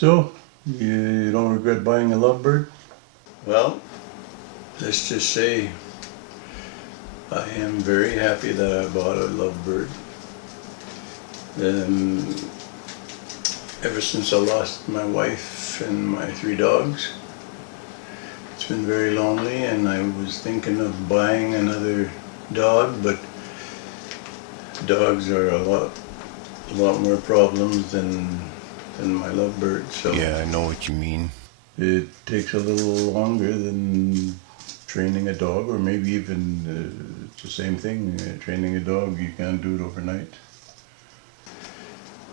So, you don't regret buying a Lovebird? Well, let's just say I am very happy that I bought a Lovebird. Ever since I lost my wife and my 3 dogs, it's been very lonely, and I was thinking of buying another dog, but dogs are a lot more problems than my Lovebird. So Yeah, I know what you mean. it takes a little longer than training a dog, or maybe even it's the same thing. Training a dog, you can't do it overnight.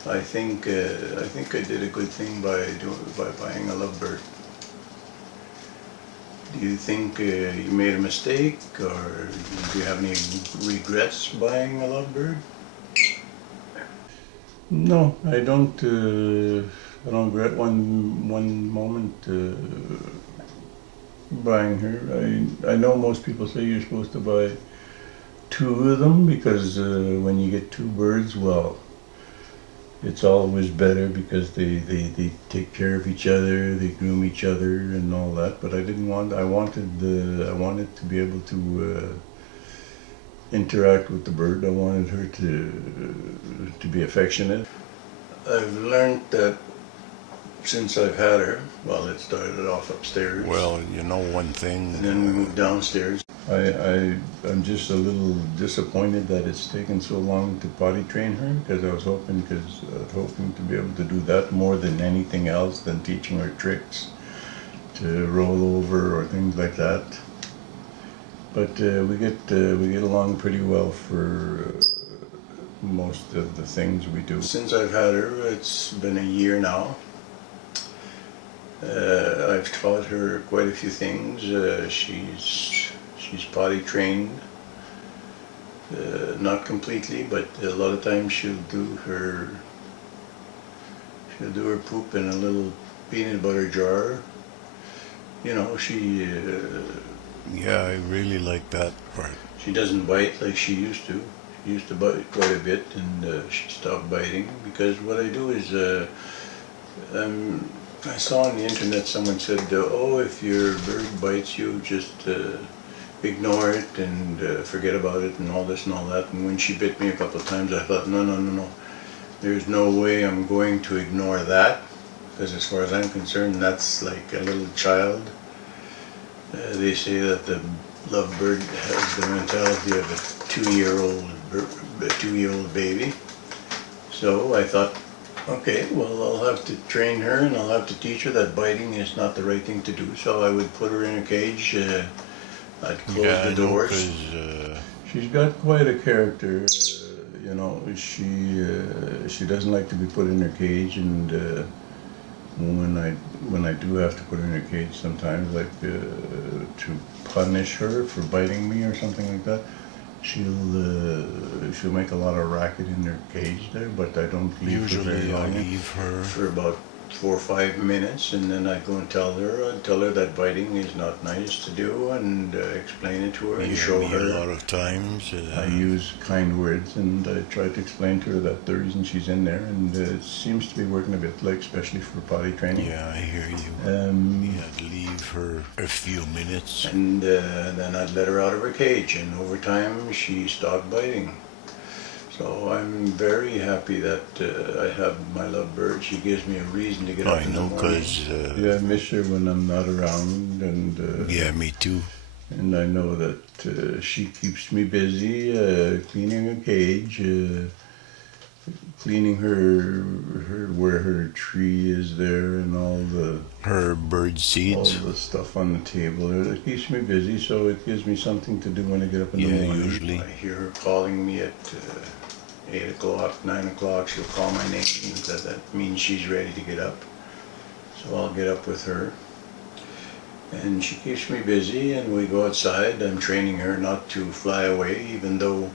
I think I did a good thing by buying a Lovebird. Do you think you made a mistake, or do you have any regrets buying a Lovebird? No, I don't. I don't regret one moment buying her. I know most people say you're supposed to buy 2 of them because when you get 2 birds, well, it's always better because they take care of each other, they groom each other and all that. But I didn't want. I wanted to be able to interact with the bird. I wanted her to be affectionate. I've learned that since I've had her, well, it started off upstairs. Well, you know one thing. And then we moved downstairs. I'm just a little disappointed that it's taken so long to potty train her, because I was hoping to be able to do that more than anything else, than teaching her tricks to roll over or things like that. But we get along pretty well for most of the things we do. Since I've had her, it's been a year now. I've taught her quite a few things. She's potty trained, not completely, but a lot of times she'll do her poop in a little peanut butter jar. You know, Yeah, I really like that part. she doesn't bite like she used to. She used to bite quite a bit, and she stopped biting, because what I do is I saw on the internet someone said, oh, if your bird bites you, just ignore it and forget about it and all this and all that. And when she bit me a couple of times, I thought, no. There's no way I'm going to ignore that, because as far as I'm concerned, that's like a little child. They say that the Lovebird has the mentality of a 2-year-old baby. So I thought, okay, well, I'll have to train her, and I'll have to teach her that biting is not the right thing to do. So I would put her in a cage. I'd close the doors. She's got quite a character. You know, she doesn't like to be put in her cage, and when I do have to put her in her cage, sometimes, like to punish her for biting me or something like that, she'll make a lot of racket in her cage there, but I don't leave her very long. Usually I leave her for about 4 or 5 minutes, and then I go and tell her that biting is not nice to do, and explain it to her and show her. A lot of times. I use kind words, and I try to explain to her that the reason she's in there, and it seems to be working a bit, like, especially for potty training. Yeah, I hear you. I'd leave her a few minutes. And then I'd let her out of her cage, and over time she stopped biting. So I'm very happy that I have my Lovebird. She gives me a reason to get up in the morning. Yeah, I miss her when I'm not around, and yeah, me too. And I know that she keeps me busy, cleaning her cage, cleaning her where her tree is there, and all her bird seeds, all the stuff on the table. It keeps me busy, so it gives me something to do when I get up in the morning. Usually I hear her calling me at 8 o'clock, 9 o'clock. She'll call my name, because that means she's ready to get up. So I'll get up with her. And she keeps me busy, and we go outside. I'm training her not to fly away, even though...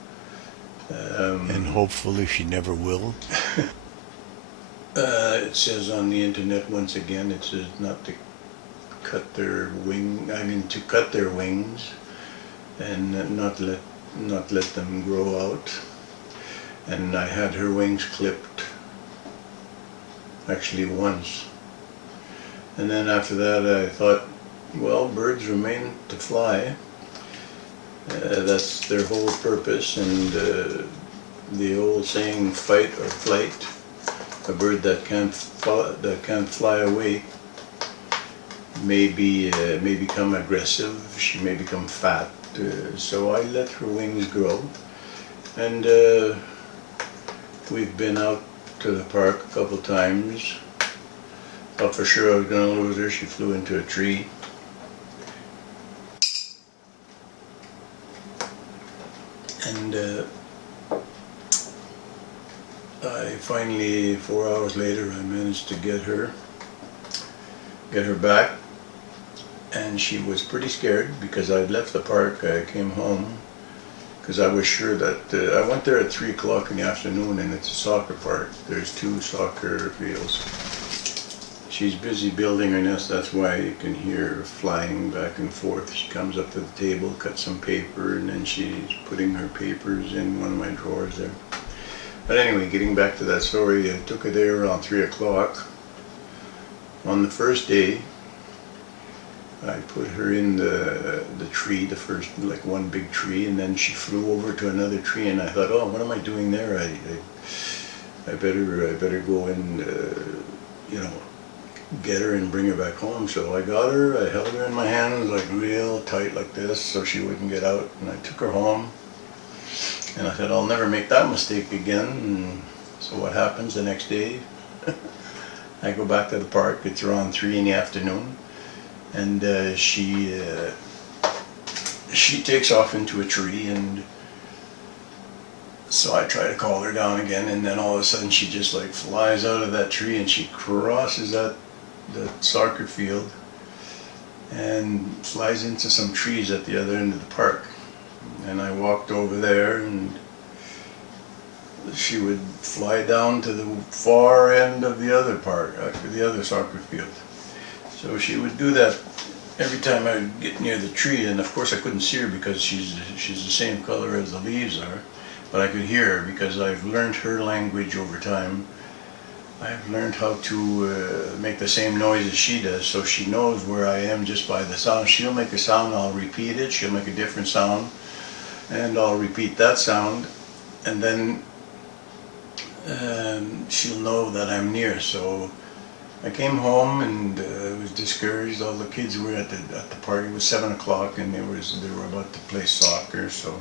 and hopefully she never will. It says on the internet, once again, it says not to cut their to cut their wings, and not let them grow out. And I had her wings clipped, actually once. And then after that I thought, well, birds were made to fly. That's their whole purpose, and the old saying, fight or flight, a bird that can't fly away may become aggressive, she may become fat, so I let her wings grow, and we've been out to the park a couple times. Thought for sure I was going to lose her. She flew into a tree. And I finally, 4 hours later, I managed to get her back, and she was pretty scared because I'd left the park. I came home because I was sure that I went there at 3 o'clock in the afternoon, and it's a soccer park. There's 2 soccer fields. She's busy building her nest, that's why you can hear her flying back and forth. She comes up to the table, cuts some paper, and then she's putting her papers in one of my drawers there. But anyway, getting back to that story, I took her there around 3 o'clock. On the first day, I put her in the tree, the first, like one big tree, and then she flew over to another tree, and I thought, oh, what am I doing there? I better go and, you know, get her and bring her back home. So I got her, I held her in my hands like real tight like this so she wouldn't get out, and I took her home, and I said, I'll never make that mistake again. And so what happens the next day? I go back to the park, it's around 3 in the afternoon, and she takes off into a tree, and so I try to call her down again, and then all of a sudden she just like flies out of that tree, and she crosses the soccer field and flies into some trees at the other end of the park. And I walked over there, and she would fly down to the far end of the other park, the other soccer field. So she would do that every time I would get near the tree, and of course I couldn't see her because she's the same color as the leaves are, but I could hear her because I've learned her language over time. I've learned how to make the same noise as she does, so she knows where I am just by the sound. She'll make a sound, I'll repeat it, she'll make a different sound, and I'll repeat that sound, and then she'll know that I'm near. So I came home, and I was discouraged. All the kids were at the party. It was 7 o'clock, and they were about to play soccer, so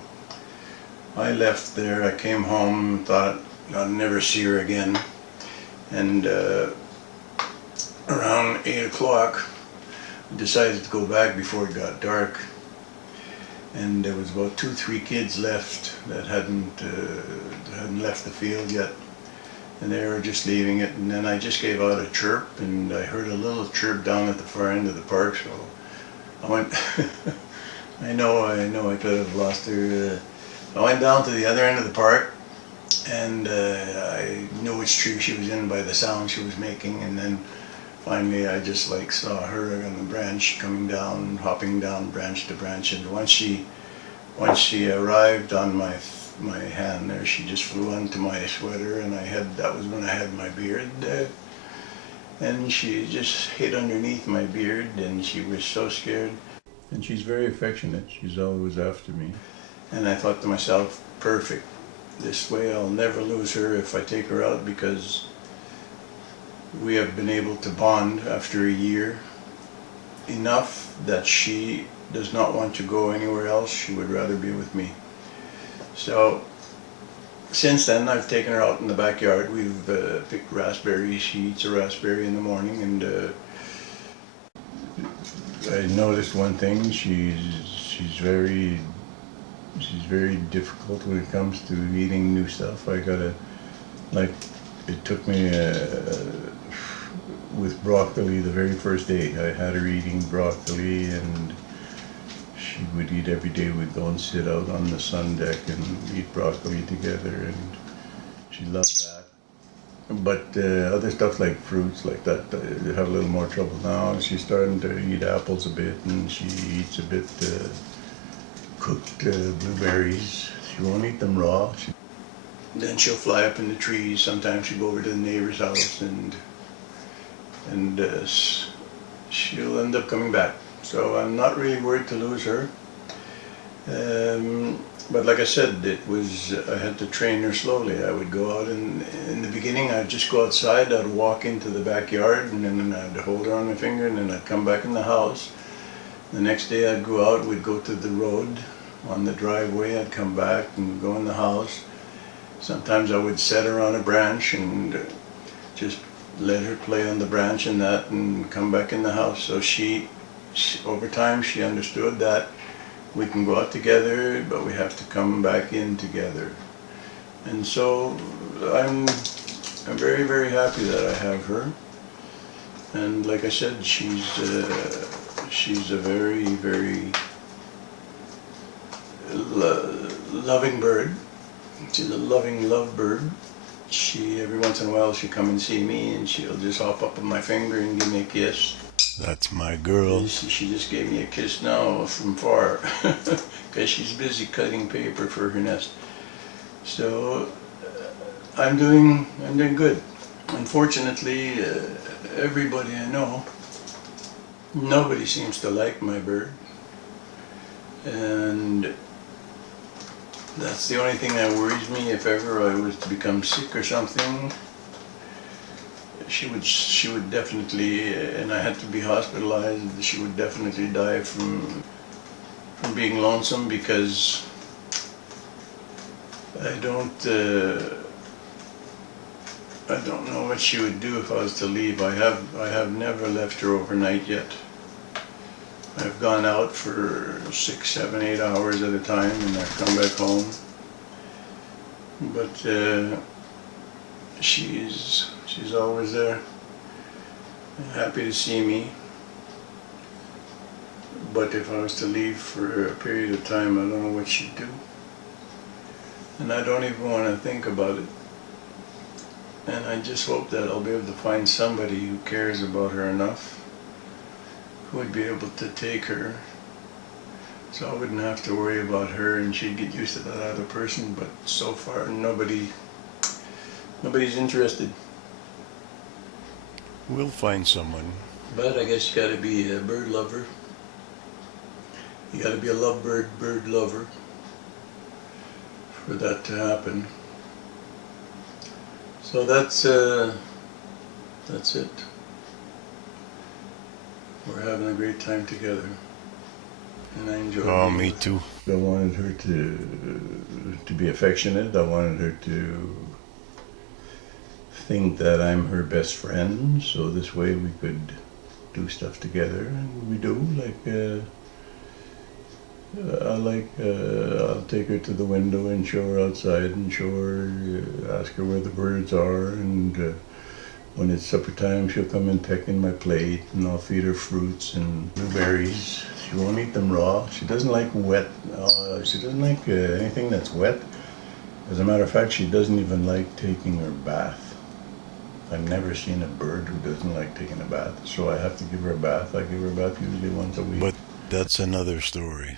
I left there. I came home, thought I'd never see her again. And around 8 o'clock, I decided to go back before it got dark. And there was about 2-3 kids left that hadn't left the field yet, and they were just leaving it. And then I just gave out a chirp, and I heard a little chirp down at the far end of the park. So I went. I know I could have lost her. I went down to the other end of the park, and I knew which tree she was in by the sound she was making. And then finally I just like saw her on the branch coming down, hopping down branch to branch, and once she arrived on my hand there, she just flew onto my sweater, and that was when I had my beard, and she just hid underneath my beard, and she was so scared. And she's very affectionate, she's always after me. And I thought to myself, perfect, this way I'll never lose her if I take her out, because we have been able to bond after a year enough that she does not want to go anywhere else. She would rather be with me. So since then I've taken her out in the backyard. We've picked raspberries. She eats a raspberry in the morning, and I noticed one thing. She's very difficult when it comes to eating new stuff. I gotta, like, it took me with broccoli the very first day. I had her eating broccoli, and she would eat every day. We'd go and sit out on the sun deck and eat broccoli together, and she loved that. But other stuff like fruits like that, I have a little more trouble now. She's starting to eat apples a bit, and she eats a bit cooked blueberries. She won't eat them raw. Then she'll fly up in the trees. Sometimes she'll go over to the neighbor's house and she'll end up coming back. So I'm not really worried to lose her. But like I said, I had to train her slowly. I would go out in the beginning, I'd just go outside, I'd walk into the backyard, and then I'd hold her on my finger, and then I'd come back in the house. The next day I'd go out, we'd go to the road on the driveway, I'd come back and go in the house. Sometimes I would set her on a branch and just let her play on the branch and that, and come back in the house. So she over time, she understood that we can go out together, but we have to come back in together. And so I'm very, very happy that I have her. And like I said, she's a very, very loving bird. She's a loving lovebird. Every once in a while she'll come and see me, and she'll just hop up on my finger and give me a kiss. That's my girl. She just gave me a kiss now from far because she's busy cutting paper for her nest. So I'm doing good. Unfortunately, everybody I know, nobody seems to like my bird, and that's the only thing that worries me. If ever I was to become sick or something, she would definitely, and I had to be hospitalized, she would definitely die from being lonesome, because I don't know what she would do if I was to leave. I have never left her overnight yet. I've gone out for 6, 7, 8 hours at a time, and I've come back home. But she's always there, happy to see me. But if I was to leave for a period of time, I don't know what she'd do. And I don't even want to think about it. And I just hope that I'll be able to find somebody who cares about her enough, who would be able to take her, so I wouldn't have to worry about her and she'd get used to that other person. But so far, nobody's interested. We'll find someone. But I guess you gotta be a bird lover. You gotta be a lovebird bird lover for that to happen. So that's it. We're having a great time together, and I enjoy it. Oh, me too. I wanted her to be affectionate. I wanted her to think that I'm her best friend, so this way we could do stuff together, and we do. I'll take her to the window and show her outside, and show her, ask her where the birds are, and when it's supper time, she'll come and peck in my plate, and I'll feed her fruits and blueberries. She won't eat them raw. She doesn't like wet. She doesn't like anything that's wet. As a matter of fact, she doesn't even like taking her bath. I've never seen a bird who doesn't like taking a bath, so I have to give her a bath. I give her a bath usually once a week. But that's another story.